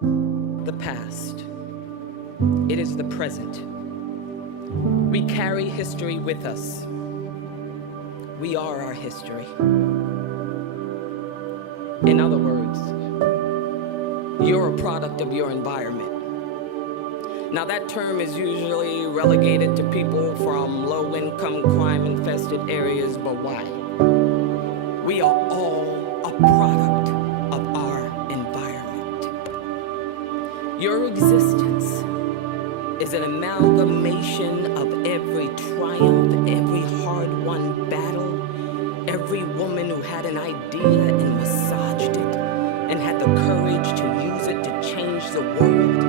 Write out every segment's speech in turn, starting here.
the past. It is the present. We carry history with us. We are our history. In other words, you're a product of your environment. Now that term is usually relegated to people from low-income, crime-infested areas, but why? We are all a product of our environment. Your existence is an amalgamation of every triumph, every hard-won battle, every woman who had an idea and massaged it and had the courage to use it to change the world.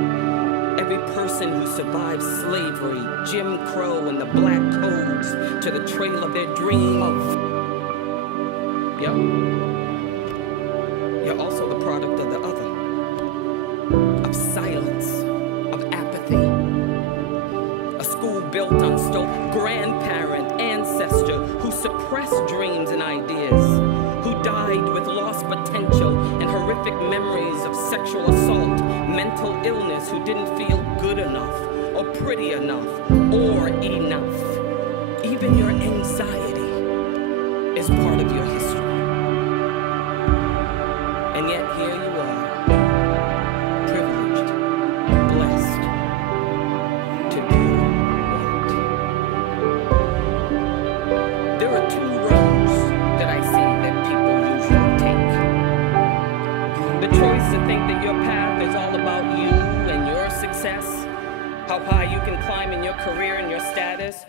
Every person who survived slavery, Jim Crow, and the black codes to the trail of their dream of. Yep. You're also the product of the other. Of silence, of apathy. A school built on stolen grandparent, ancestor who suppressed dreams and ideas, who died with lost potential and horrific memories of sexual assault, mental illness, who didn't feel good enough or pretty enough or enough. Even your anxiety is part of your history. And yet here you are, privileged, blessed to do what? There are two roads that I see that people usually take. The choice to think that your path is all about you and your success, how high you can climb in your career and your status,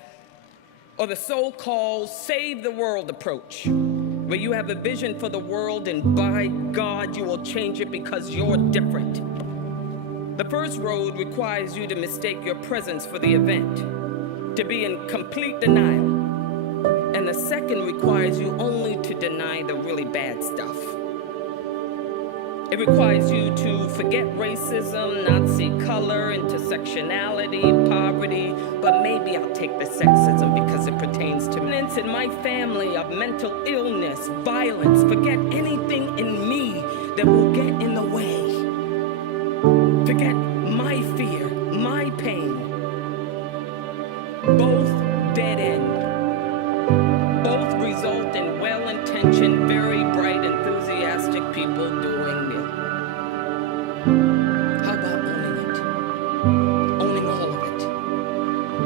or the so-called save the world approach, where you have a vision for the world and by God you will change it because you're different. The first road requires you to mistake your presence for the event, to be in complete denial. And the second requires you only to deny the really bad stuff. It requires you to forget racism, Nazi color, intersectionality, poverty, but maybe I'll take the sexism because it pertains to me. In my family of mental illness, violence, forget anything in me that will get in the way. Forget my fear, my pain. Both dead end. Both result in well-intentioned, very bright, enthusiastic people doing it. How about owning it? Owning all of it.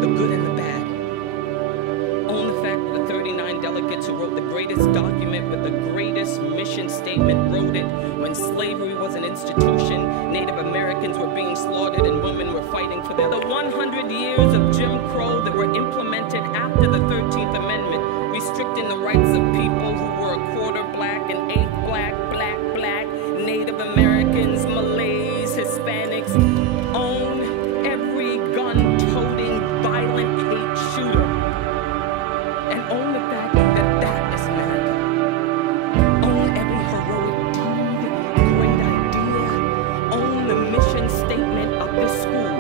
The good and the bad. Own the fact that the 39 delegates who wrote the greatest document with the greatest mission statement wrote it when slavery was an institution, Native Americans were being slaughtered, and women were fighting for their. The 100 years of Jim Crow that were implemented after the 13th Amendment, restricting the rights of people who were a quarter black, an eighth black, black, Native Americans, Malays, Hispanics, own every gun-toting, violent hate shooter. And own the fact that that is America. Own every heroic deed, great idea. Own the mission statement of this school.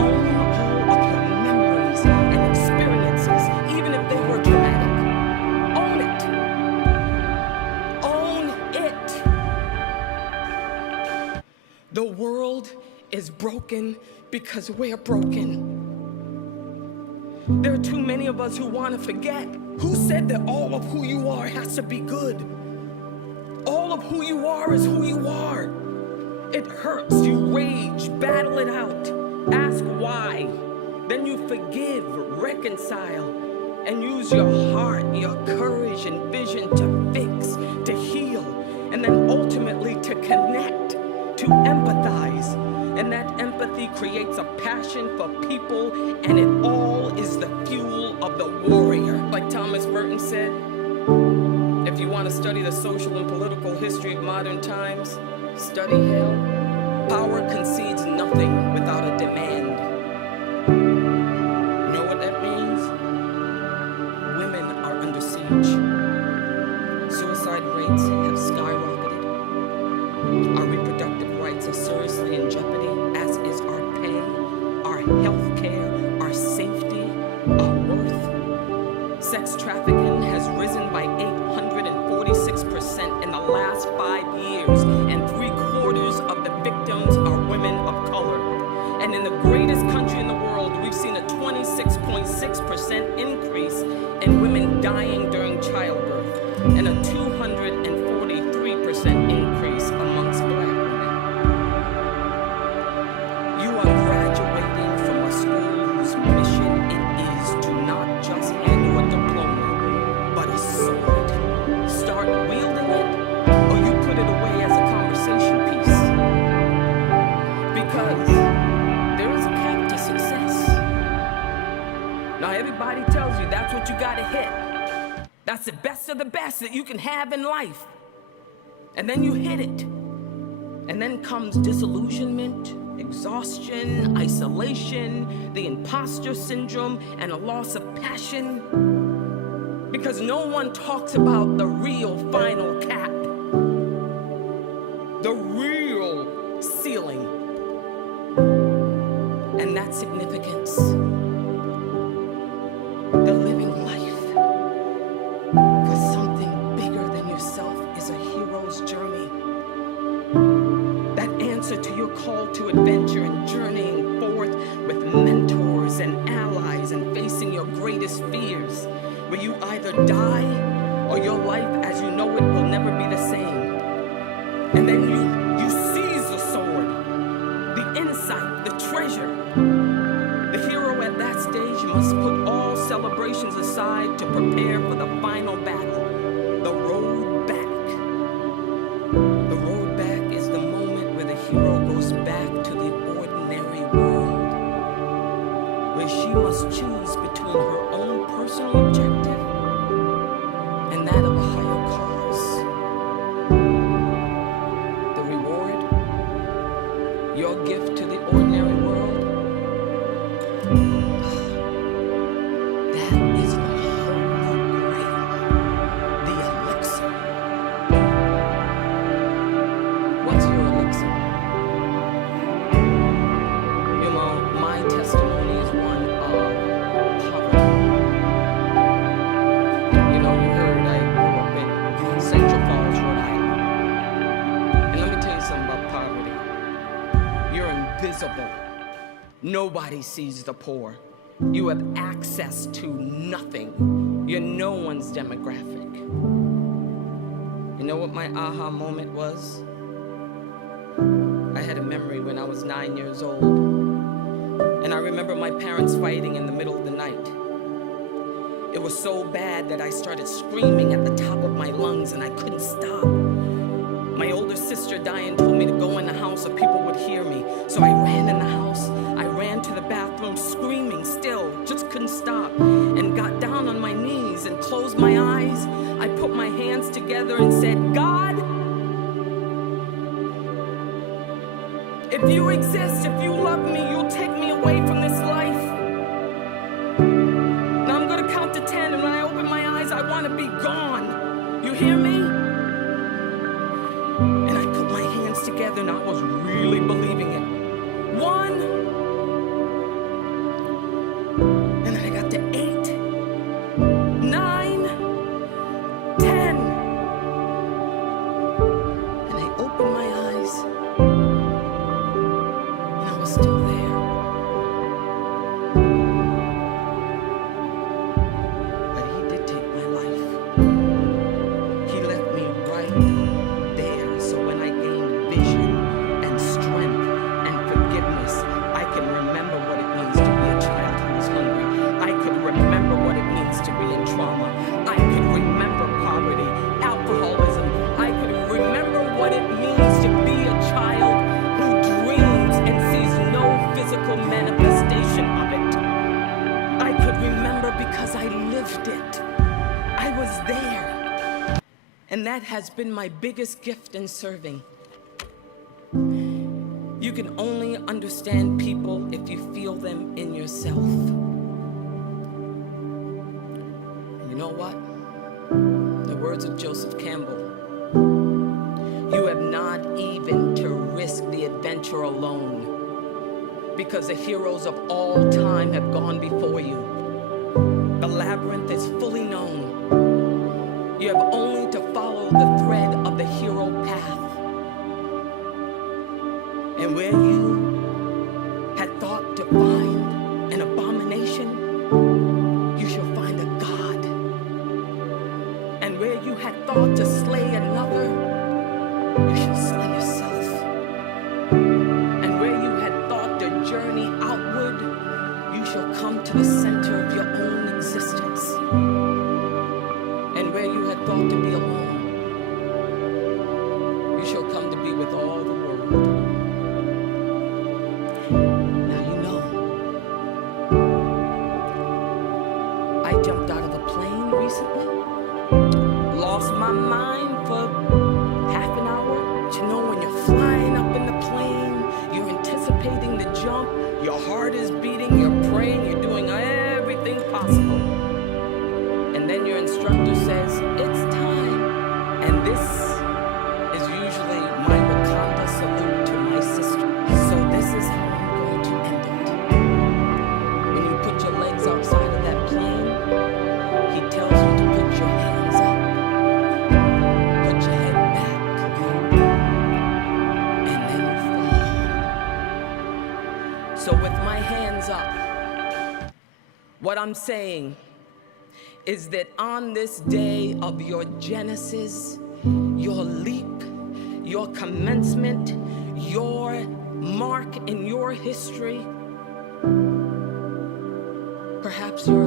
Own all of your memories and experiences, even if they were dramatic. Own it. Own it. The world is broken because we're broken. There are too many of us who want to forget. Who said that all of who you are has to be good? All of who you are is who you are. It hurts, you rage, battle it out, ask why. Then you forgive, reconcile, and use your heart, your courage and vision to fix, to heal, and then ultimately to connect, to empathize. And that empathy creates a passion for people, and it all is the fuel of the warrior. Like Thomas Merton said, if you want to study the social and political history of modern times, study hell. Power concedes nothing without a demand. Know what that means? Women are under siege. Suicide rates have skyrocketed. Our reproductive rights are seriously in jeopardy, as is our pay, our health care, our safety, our worth. Sex trafficking has risen by 846% in the last 5 years, and 3/4 of the victims and a 243% increase amongst Black women. You are graduating from a school whose mission it is to not just hand you a diploma, but a sword. Start wielding it, or you put it away as a conversation piece. Because there is a cap to success. Now everybody tells you that's what you gotta hit. That's the best of the best that you can have in life. And then you hit it. And then comes disillusionment, exhaustion, isolation, the imposter syndrome, and a loss of passion. Because no one talks about the real final cap, the real ceiling, and that significance, the living life. Because something bigger than yourself is a hero's journey. That answer to your call to adventure and journeying forth with mentors and allies and facing your greatest fears, where you either die or your life as you know it will never be the same. And then you seize the sword, the insight, the treasure. The hero at that stage must put all celebrations aside to prepare for the final battle, the road back. The road back is the moment where the hero goes back to the ordinary world, where she must choose between her own personal objective and that of a higher cause. The reward, your gift to the ordinary world, that is the holy grail, the elixir. What's your elixir? You know, my testimony is one of poverty. You know, you heard I grew up in Central Falls, Rhode Island. And let me tell you something about poverty. You're invisible. Nobody sees the poor. You have access to nothing. You're no one's demographic. You know what my aha moment was? I had a memory when I was 9 years old. And I remember my parents fighting in the middle of the night. It was so bad that I started screaming at the top of my lungs and I couldn't stop. My older sister Diane told me to go in the house so people would hear me. So I ran in the house. I ran to the bathroom screaming still, just couldn't stop, and got down on my knees and closed my eyes. I put my hands together and said, God, if you exist, if you love me, you'll take me away from this life. Now I'm gonna count to 10, and when I open my eyes, I wanna be gone. You hear me? And I put my hands together and I was really believing it. 1, and then I got to 8, 9, 10. And I opened my eyes and I was still there. But he did take my life. He left me right there. So when I gained vision and strength and forgiveness, I can remember what it means to be a child who is hungry. I could remember what it means to be in trauma. I could remember poverty, alcoholism. I could remember what it means to be a child who dreams and sees no physical manifestation of it. I could remember because I lived it. I was there. And that has been my biggest gift in serving. You can only understand people if you feel them in yourself. And you know what? The words of Joseph Campbell. You have not even to risk the adventure alone, because the heroes of all time have gone before you. The labyrinth is fully known. You have only to follow the thread of the hero path. And where you had thought to find an abomination, you shall find a God. And where you you had thought to slay another, you shall slay yourself. And where you had thought to journey outward, you shall come to the center of your own existence. And where you had thought to be alone, you shall come to be with all the world. Now you know, I jumped out of a plane recently, lost my mind for half an hour. But you know, when you're flying up in the plane, you're anticipating the jump, your heart is beating, you're praying, you're doing everything possible. And then your instructor says, it's time. And this is usually my Wakanda salute to my sister. So this is how I'm going to end it. When you put your legs outside of that plane, he tells you to put your hands up, put your head back, and then you fall. So with my hands up, what I'm saying is that on this day of your genesis, your leap, your commencement, your mark in your history, perhaps you're